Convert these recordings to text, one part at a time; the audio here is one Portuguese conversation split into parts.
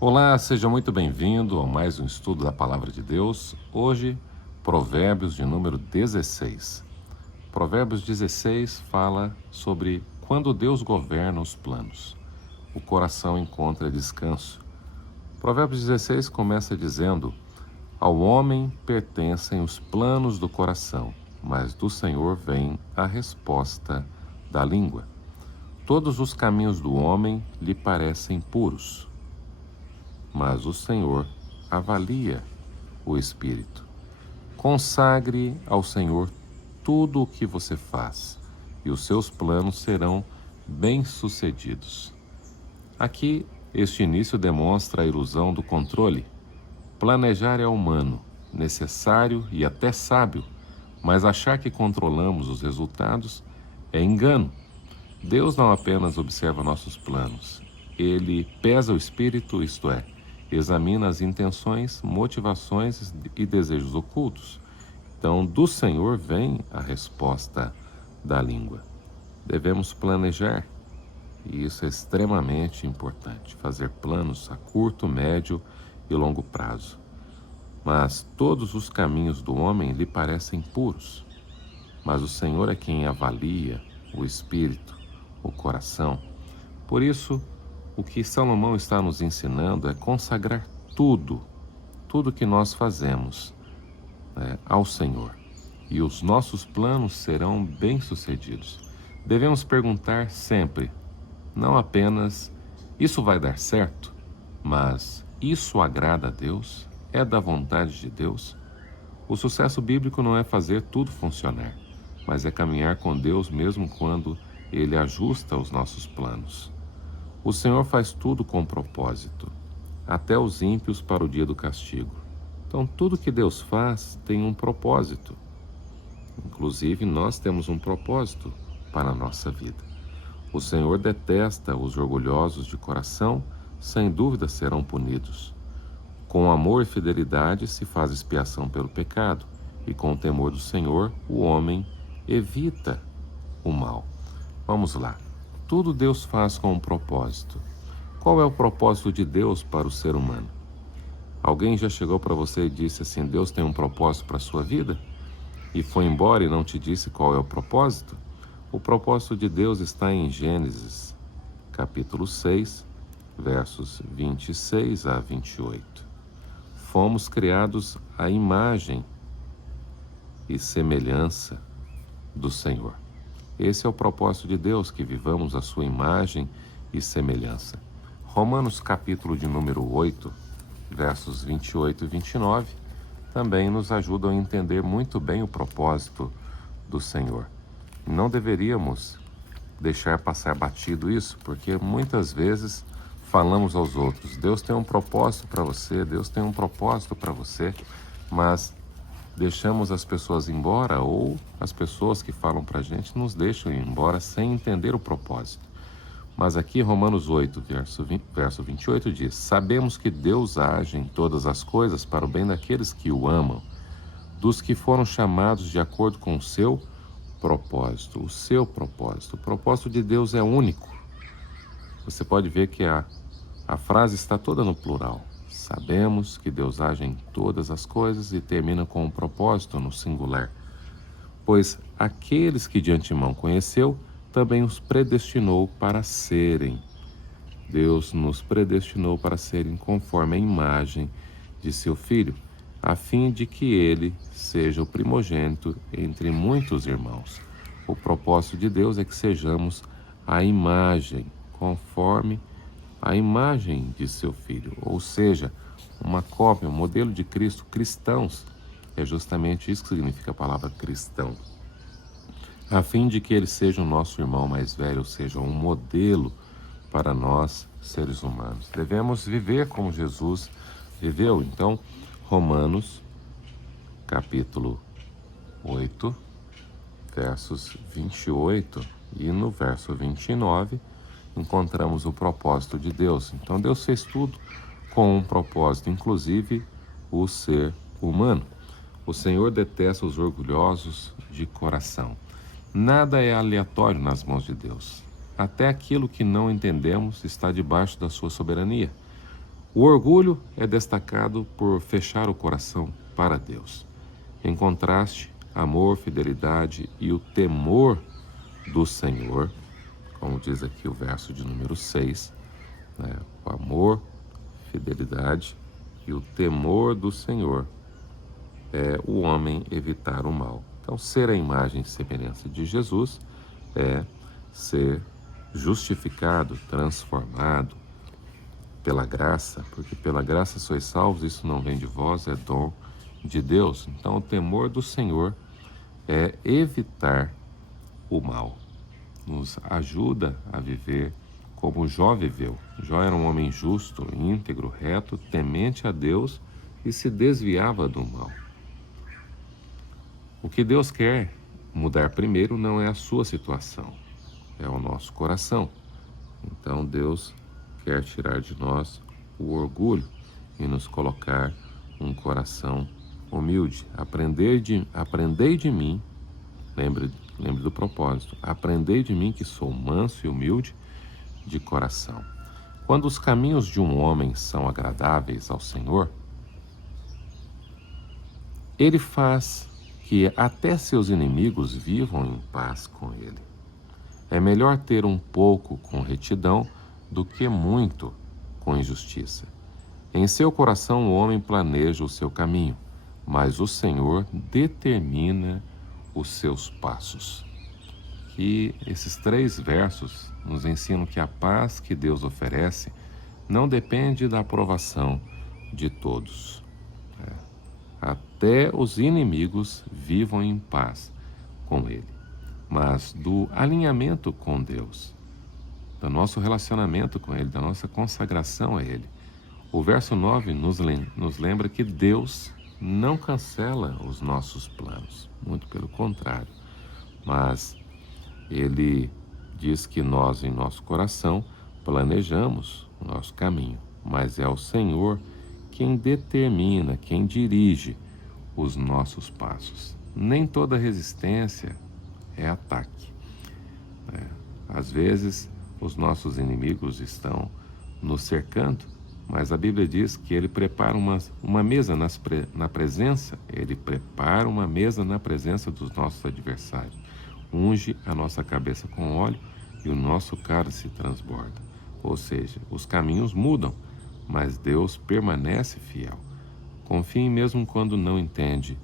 Olá, seja muito bem-vindo a mais um estudo da Palavra de Deus. Hoje, Provérbios de número 16. Provérbios 16 fala sobre quando Deus governa os planos. O coração encontra descanso. Provérbios 16 começa dizendo: Ao homem pertencem os planos do coração, mas do Senhor vem a resposta da língua. Todos os caminhos do homem lhe parecem puros, mas o Senhor avalia o espírito. Consagre ao Senhor tudo o que você faz, e os seus planos serão bem-sucedidos. Aqui, este início demonstra a ilusão do controle. Planejar é humano, necessário e até sábio, mas achar que controlamos os resultados é engano. Deus não apenas observa nossos planos, Ele pesa o espírito, isto é, examina as intenções, motivações e desejos ocultos. Então, do Senhor vem a resposta da língua. Devemos planejar, e isso é extremamente importante, fazer planos a curto, médio e longo prazo. Mas todos os caminhos do homem lhe parecem puros, mas o Senhor é quem avalia o espírito, o coração. Por isso, o que Salomão está nos ensinando é consagrar tudo que nós fazemos, ao Senhor, e os nossos planos serão bem-sucedidos. Devemos perguntar sempre, não apenas isso vai dar certo, mas isso agrada a Deus? É da vontade de Deus? O sucesso bíblico não é fazer tudo funcionar, mas é caminhar com Deus mesmo quando Ele ajusta os nossos planos. O Senhor faz tudo com propósito, até os ímpios para o dia do castigo. Então, tudo que Deus faz tem um propósito. Inclusive, nós temos um propósito para a nossa vida. O Senhor detesta os orgulhosos de coração, sem dúvida serão punidos. Com amor e fidelidade se faz expiação pelo pecado, e com o temor do Senhor o homem evita o mal. Vamos lá. Tudo Deus faz com um propósito. Qual é o propósito de Deus para o ser humano? Alguém já chegou para você e disse assim: Deus tem um propósito para a sua vida? E foi embora e não te disse qual é o propósito? O propósito de Deus está em Gênesis, capítulo 6, versos 26 a 28. Fomos criados à imagem e semelhança do Senhor. Esse é o propósito de Deus, que vivamos a sua imagem e semelhança. Romanos capítulo de número 8, versos 28 e 29, também nos ajudam a entender muito bem o propósito do Senhor. Não deveríamos deixar passar batido isso, porque muitas vezes falamos aos outros: Deus tem um propósito para você, Deus tem um propósito para você, mas deixamos as pessoas ir embora, ou as pessoas que falam para a gente nos deixam ir embora sem entender o propósito. Mas aqui Romanos 8, verso 28 diz: Sabemos que Deus age em todas as coisas para o bem daqueles que o amam, dos que foram chamados de acordo com o seu propósito. O seu propósito. O propósito de Deus é único. Você pode ver que a frase está toda no plural. Sabemos que Deus age em todas as coisas, e termina com um propósito no singular. Pois aqueles que de antemão conheceu, também os predestinou para serem. Deus nos predestinou para serem conforme a imagem de seu Filho, a fim de que ele seja o primogênito entre muitos irmãos. O propósito de Deus é que sejamos a imagem, conforme a imagem de seu Filho, ou seja, uma cópia, um modelo de Cristo. Cristãos, é justamente isso que significa a palavra cristão. A fim de que ele seja o nosso irmão mais velho, ou seja, um modelo para nós, seres humanos. Devemos viver como Jesus viveu. Então, Romanos, capítulo 8, versos 28, e no verso 29, encontramos o propósito de Deus. Então, Deus fez tudo com um propósito, inclusive o ser humano. O Senhor detesta os orgulhosos de coração. Nada é aleatório nas mãos de Deus. Até aquilo que não entendemos está debaixo da sua soberania. O orgulho é destacado por fechar o coração para Deus. Em contraste, amor, fidelidade e o temor do Senhor, como diz aqui o verso de número 6, né? O amor, fidelidade e o temor do Senhor é o homem evitar o mal. Então, ser a imagem e semelhança de Jesus é ser justificado, transformado pela graça, porque pela graça sois salvos, isso não vem de vós, é dom de Deus. Então, o temor do Senhor é evitar o mal. Nos ajuda a viver como Jó viveu. Jó era um homem justo, íntegro, reto, temente a Deus e se desviava do mal. O que Deus quer mudar primeiro não é a sua situação, é o nosso coração. Então Deus quer tirar de nós o orgulho e nos colocar um coração humilde. Aprendei de mim, lembre do propósito, aprendei de mim que sou manso e humilde de coração. Quando os caminhos de um homem são agradáveis ao Senhor, ele faz que até seus inimigos vivam em paz com ele. É melhor ter um pouco com retidão do que muito com injustiça. Em seu coração o homem planeja o seu caminho, mas o Senhor determina os seus passos. E esses 3 versos nos ensinam que a paz que Deus oferece não depende da aprovação de todos. Até os inimigos vivam em paz com Ele, mas do alinhamento com Deus, do nosso relacionamento com Ele, da nossa consagração a Ele. O verso 9 nos lembra que Deus não cancela os nossos planos, muito pelo contrário, mas Ele diz que nós, em nosso coração, planejamos o nosso caminho, mas é o Senhor quem determina, quem dirige os nossos passos. Nem toda resistência é ataque. Às vezes, os nossos inimigos estão nos cercando, mas a Bíblia diz que Ele prepara uma mesa na presença, Ele prepara uma mesa na presença dos nossos adversários. Unge a nossa cabeça com óleo e o nosso cálice transborda. Ou seja, os caminhos mudam, mas Deus permanece fiel. Confie mesmo quando não entende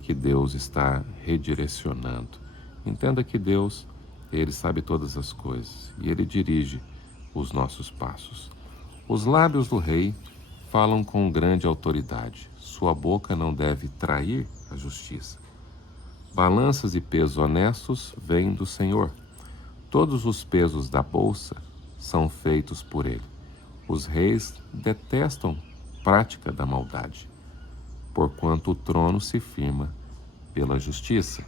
que Deus está redirecionando. Entenda que Deus, Ele sabe todas as coisas e Ele dirige os nossos passos. Os lábios do rei falam com grande autoridade. Sua boca não deve trair a justiça. Balanças e pesos honestos vêm do Senhor. Todos os pesos da bolsa são feitos por Ele. Os reis detestam prática da maldade, porquanto o trono se firma pela justiça.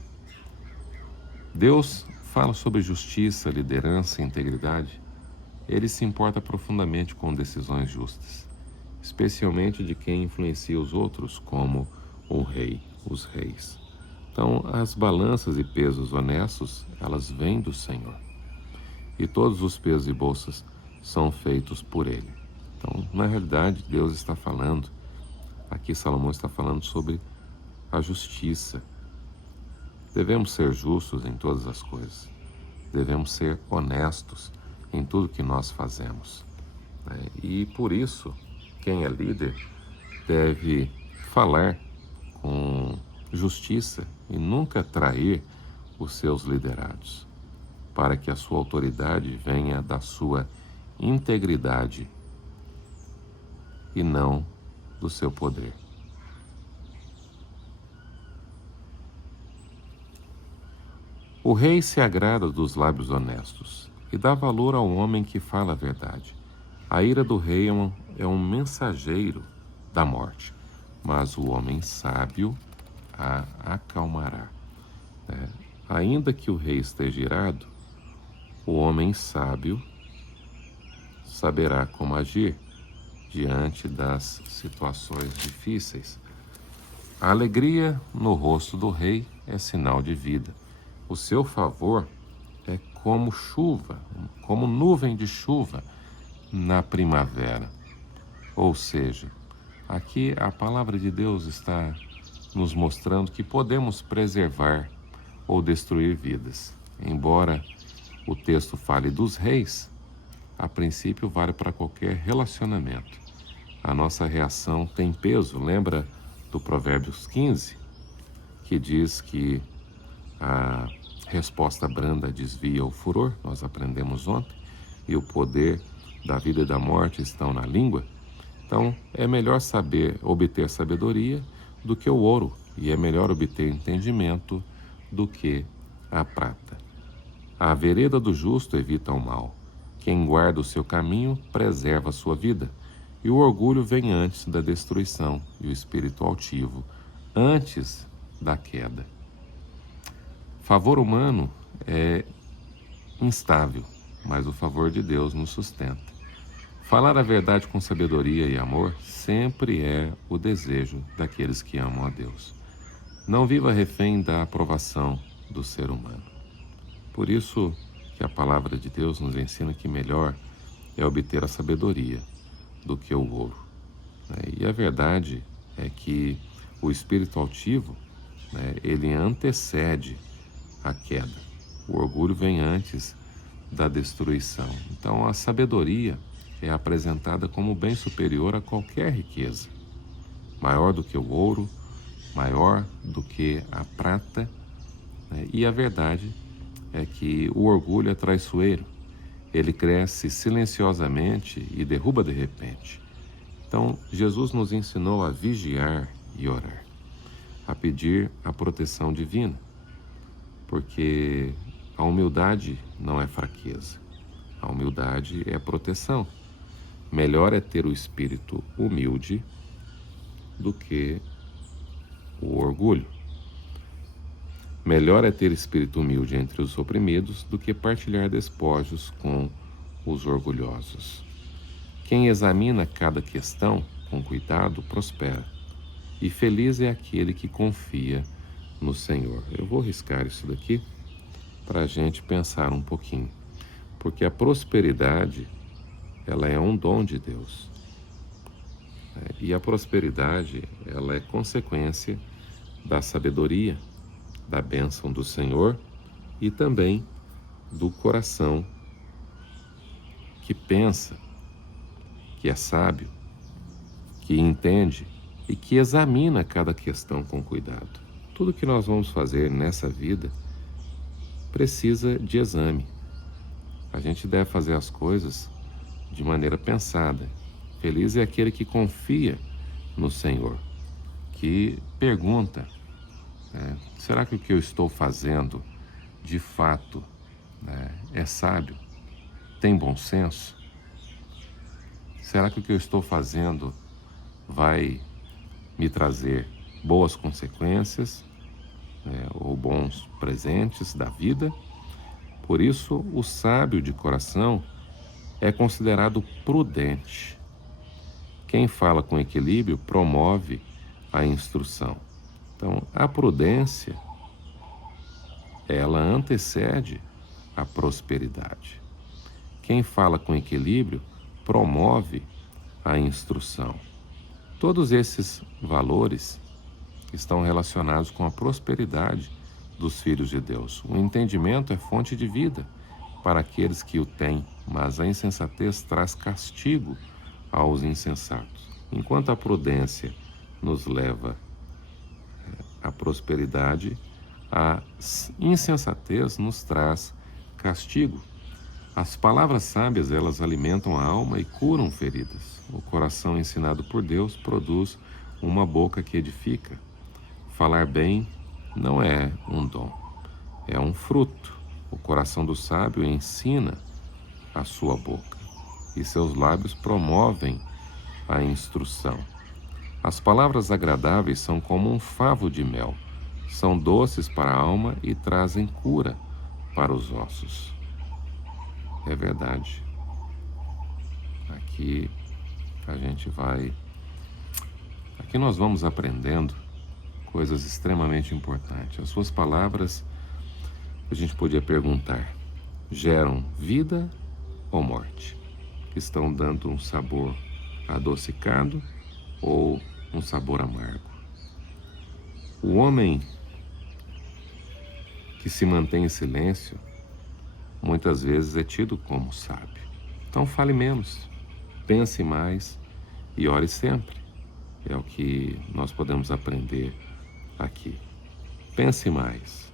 Deus fala sobre justiça, liderança e integridade. Ele se importa profundamente com decisões justas, especialmente de quem influencia os outros, como o rei, os reis. Então, as balanças e pesos honestos, elas vêm do Senhor. E todos os pesos e bolsas são feitos por Ele. Então, na realidade, Deus está falando, aqui Salomão está falando sobre a justiça. Devemos ser justos em todas as coisas. Devemos ser honestos em tudo que nós fazemos. E por isso, quem é líder deve falar com justiça e nunca trair os seus liderados, para que a sua autoridade venha da sua integridade e não do seu poder. O rei se agrada dos lábios honestos e dá valor ao homem que fala a verdade. A ira do rei é um mensageiro da morte, mas o homem sábio a acalmará. Ainda que o rei esteja irado, o homem sábio saberá como agir diante das situações difíceis. A alegria no rosto do rei é sinal de vida. O seu favor é como chuva, como nuvem de chuva na primavera. Ou seja, aqui a palavra de Deus está nos mostrando que podemos preservar ou destruir vidas. Embora o texto fale dos reis, a princípio vale para qualquer relacionamento. A nossa reação tem peso. Lembra do Provérbios 15, que diz que a resposta branda desvia o furor? Nós aprendemos ontem. E o poder da vida e da morte estão na língua. Então, é melhor obter sabedoria do que o ouro, e é melhor obter entendimento do que a prata. A vereda do justo evita o mal. Quem guarda o seu caminho preserva a sua vida. E o orgulho vem antes da destruição, e o espírito altivo antes da queda. Favor humano é instável, mas o favor de Deus nos sustenta. Falar a verdade com sabedoria e amor sempre é o desejo daqueles que amam a Deus. Não viva refém da aprovação do ser humano. Por isso que a palavra de Deus nos ensina que melhor é obter a sabedoria do que o ouro. E a verdade é que o espírito altivo, ele antecede a queda. O orgulho vem antes da destruição. Então a sabedoria é apresentada como bem superior a qualquer riqueza, maior do que o ouro, maior do que a prata, e a verdade é que o orgulho é traiçoeiro, ele cresce silenciosamente e derruba de repente. Então Jesus nos ensinou a vigiar e orar, a pedir a proteção divina, porque a humildade não é fraqueza, a humildade é proteção. Melhor é ter o espírito humilde do que o orgulho. Melhor é ter espírito humilde entre os oprimidos do que partilhar despojos com os orgulhosos. Quem examina cada questão com cuidado prospera, e feliz é aquele que confia no Senhor. Eu vou riscar isso daqui para a gente pensar um pouquinho, porque a prosperidade, ela é um dom de Deus. E a prosperidade, ela é consequência da sabedoria, da bênção do Senhor e também do coração que pensa, que é sábio, que entende e que examina cada questão com cuidado. Tudo que nós vamos fazer nessa vida precisa de exame. A gente deve fazer as coisas de maneira pensada. Feliz é aquele que confia no Senhor, que pergunta, será que o que eu estou fazendo de fato é sábio? Tem bom senso? Será que o que eu estou fazendo vai me trazer boas consequências, ou bons presentes da vida? Por isso, o sábio de coração é considerado prudente. Quem fala com equilíbrio promove a instrução. Então, a prudência, ela antecede a prosperidade. Quem fala com equilíbrio promove a instrução. Todos esses valores estão relacionados com a prosperidade dos filhos de Deus. O entendimento é fonte de vida para aqueles que o têm, mas a insensatez traz castigo aos insensatos. Enquanto a prudência nos leva à prosperidade, a insensatez nos traz castigo. As palavras sábias, elas alimentam a alma e curam feridas. O coração ensinado por Deus produz uma boca que edifica. Falar bem não é um dom, é um fruto. O coração do sábio ensina a sua boca, e seus lábios promovem a instrução. As palavras agradáveis são como um favo de mel, são doces para a alma e trazem cura para os ossos. É verdade. Aqui nós vamos aprendendo coisas extremamente importantes. As suas palavras, a gente podia perguntar, geram vida ou morte? Estão dando um sabor adocicado ou um sabor amargo. O homem que se mantém em silêncio muitas vezes é tido como sábio. Então fale menos, pense mais e ore sempre. É o que nós podemos aprender aqui. Pense mais,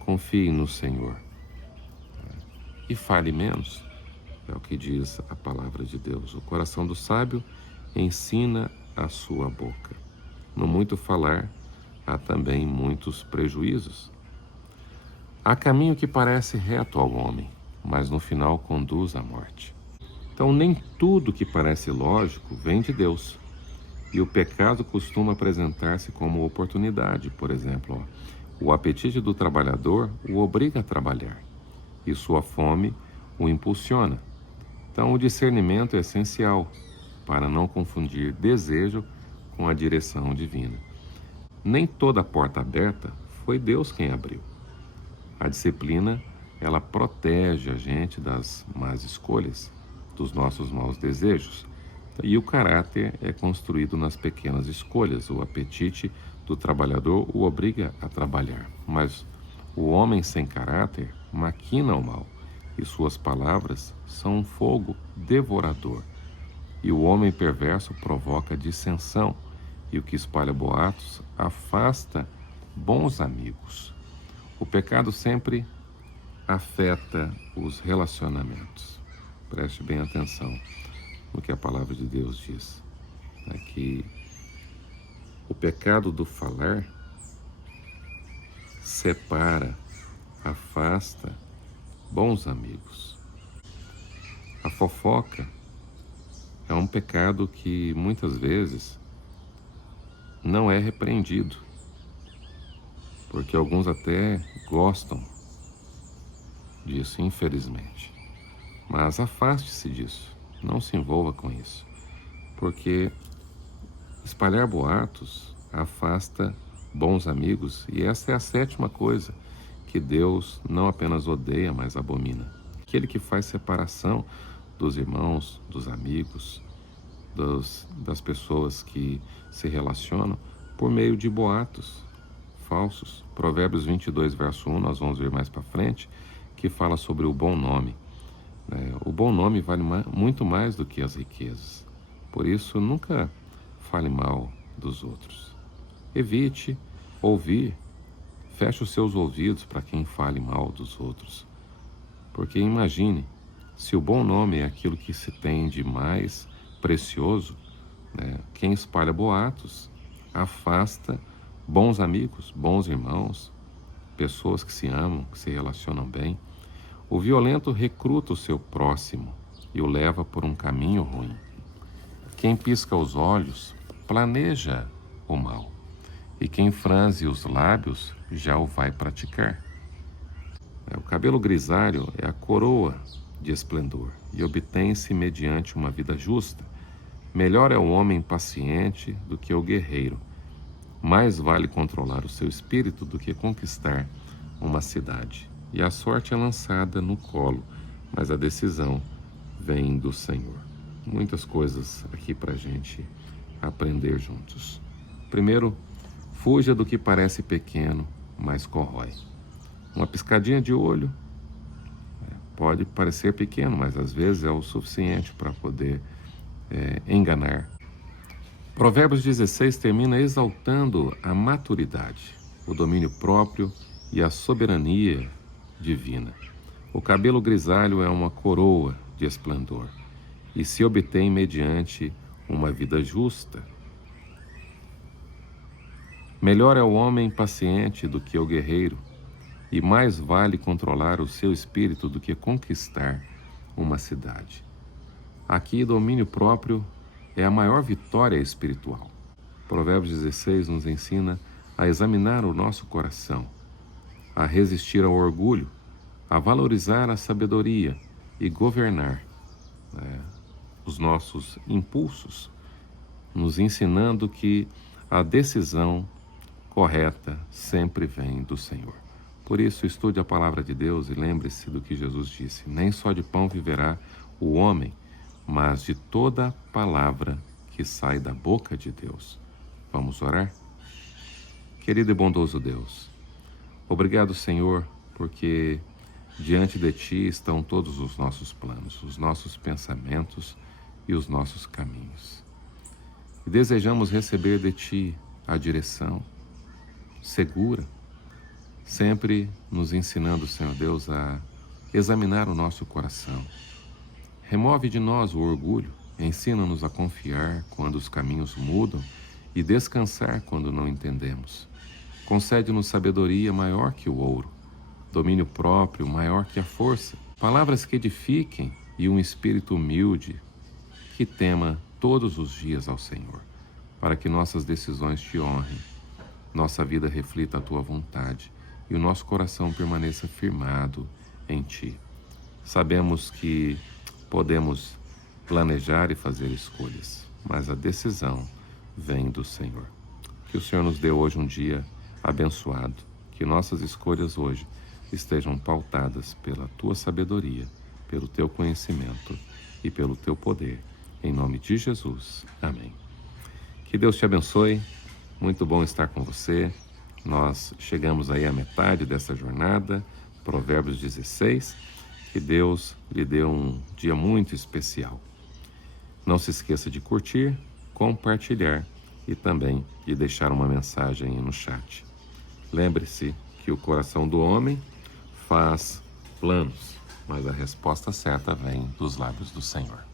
confie no Senhor e fale menos. É o que diz a palavra de Deus. O coração do sábio ensina a sua boca. No muito falar, há também muitos prejuízos. Há caminho que parece reto ao homem, mas no final conduz à morte. Então, nem tudo que parece lógico vem de Deus. E o pecado costuma apresentar-se como oportunidade. Por exemplo, o apetite do trabalhador o obriga a trabalhar, e sua fome o impulsiona. Então, o discernimento é essencial para não confundir desejo com a direção divina. Nem toda porta aberta foi Deus quem abriu. A disciplina, ela protege a gente das más escolhas, dos nossos maus desejos. E o caráter é construído nas pequenas escolhas. O apetite do trabalhador o obriga a trabalhar. Mas o homem sem caráter maquina o mal, e suas palavras são um fogo devorador. E o homem perverso provoca dissensão, e o que espalha boatos afasta bons amigos. O pecado sempre afeta os relacionamentos. Preste bem atenção no que a palavra de Deus diz. É que o pecado do falar separa, afasta bons amigos. A fofoca é um pecado que muitas vezes não é repreendido, porque alguns até gostam disso, infelizmente. Mas afaste-se disso, não se envolva com isso, porque espalhar boatos afasta bons amigos, e essa é a 7ª coisa que Deus não apenas odeia, mas abomina. Aquele que faz separação dos irmãos, dos amigos, das pessoas que se relacionam por meio de boatos falsos. Provérbios 22, verso 1, nós vamos ver mais para frente, que fala sobre o bom nome. O bom nome vale muito mais do que as riquezas. Por isso, nunca fale mal dos outros. Evite ouvir, feche os seus ouvidos para quem fale mal dos outros. Porque imagine, se o bom nome é aquilo que se tem de mais precioso, quem espalha boatos afasta bons amigos, bons irmãos, pessoas que se amam, que se relacionam bem. O violento recruta o seu próximo e o leva por um caminho ruim. Quem pisca os olhos planeja o mal, e quem franze os lábios já o vai praticar. O cabelo grisalho é a coroa de esplendor e obtém-se mediante uma vida justa. Melhor é o homem paciente do que o guerreiro. Mais vale controlar o seu espírito do que conquistar uma cidade. E a sorte é lançada no colo, mas a decisão vem do Senhor. Muitas coisas aqui para a gente aprender juntos. Primeiro, fuja do que parece pequeno, mas corrói. Uma piscadinha de olho pode parecer pequeno, mas às vezes é o suficiente para poder enganar. Provérbios 16 termina exaltando a maturidade, o domínio próprio e a soberania divina. O cabelo grisalho é uma coroa de esplendor e se obtém mediante uma vida justa. Melhor é o homem paciente do que o guerreiro, e mais vale controlar o seu espírito do que conquistar uma cidade. Aqui, domínio próprio é a maior vitória espiritual. Provérbios 16 nos ensina a examinar o nosso coração, a resistir ao orgulho, a valorizar a sabedoria e governar os nossos impulsos, nos ensinando que a decisão correta sempre vem do Senhor. Por isso, estude a palavra de Deus e lembre-se do que Jesus disse: nem só de pão viverá o homem, mas de toda palavra que sai da boca de Deus. Vamos orar? Querido e bondoso Deus, obrigado, Senhor, porque diante de Ti estão todos os nossos planos, os nossos pensamentos e os nossos caminhos. E desejamos receber de Ti a direção segura, sempre nos ensinando, Senhor Deus, a examinar o nosso coração. Remove de nós o orgulho, ensina-nos a confiar quando os caminhos mudam e descansar quando não entendemos. Concede-nos sabedoria maior que o ouro, domínio próprio maior que a força, palavras que edifiquem e um espírito humilde que tema todos os dias ao Senhor, para que nossas decisões Te honrem, nossa vida reflita a Tua vontade e o nosso coração permaneça firmado em Ti. Sabemos que podemos planejar e fazer escolhas, mas a decisão vem do Senhor. Que o Senhor nos dê hoje um dia abençoado, que nossas escolhas hoje estejam pautadas pela Tua sabedoria, pelo Teu conhecimento e pelo Teu poder. Em nome de Jesus. Amém. Que Deus te abençoe. Muito bom estar com você. Nós chegamos aí à metade dessa jornada, Provérbios 16. Que Deus lhe dê um dia muito especial. Não se esqueça de curtir, compartilhar e também de deixar uma mensagem aí no chat. Lembre-se que o coração do homem faz planos, mas a resposta certa vem dos lábios do Senhor.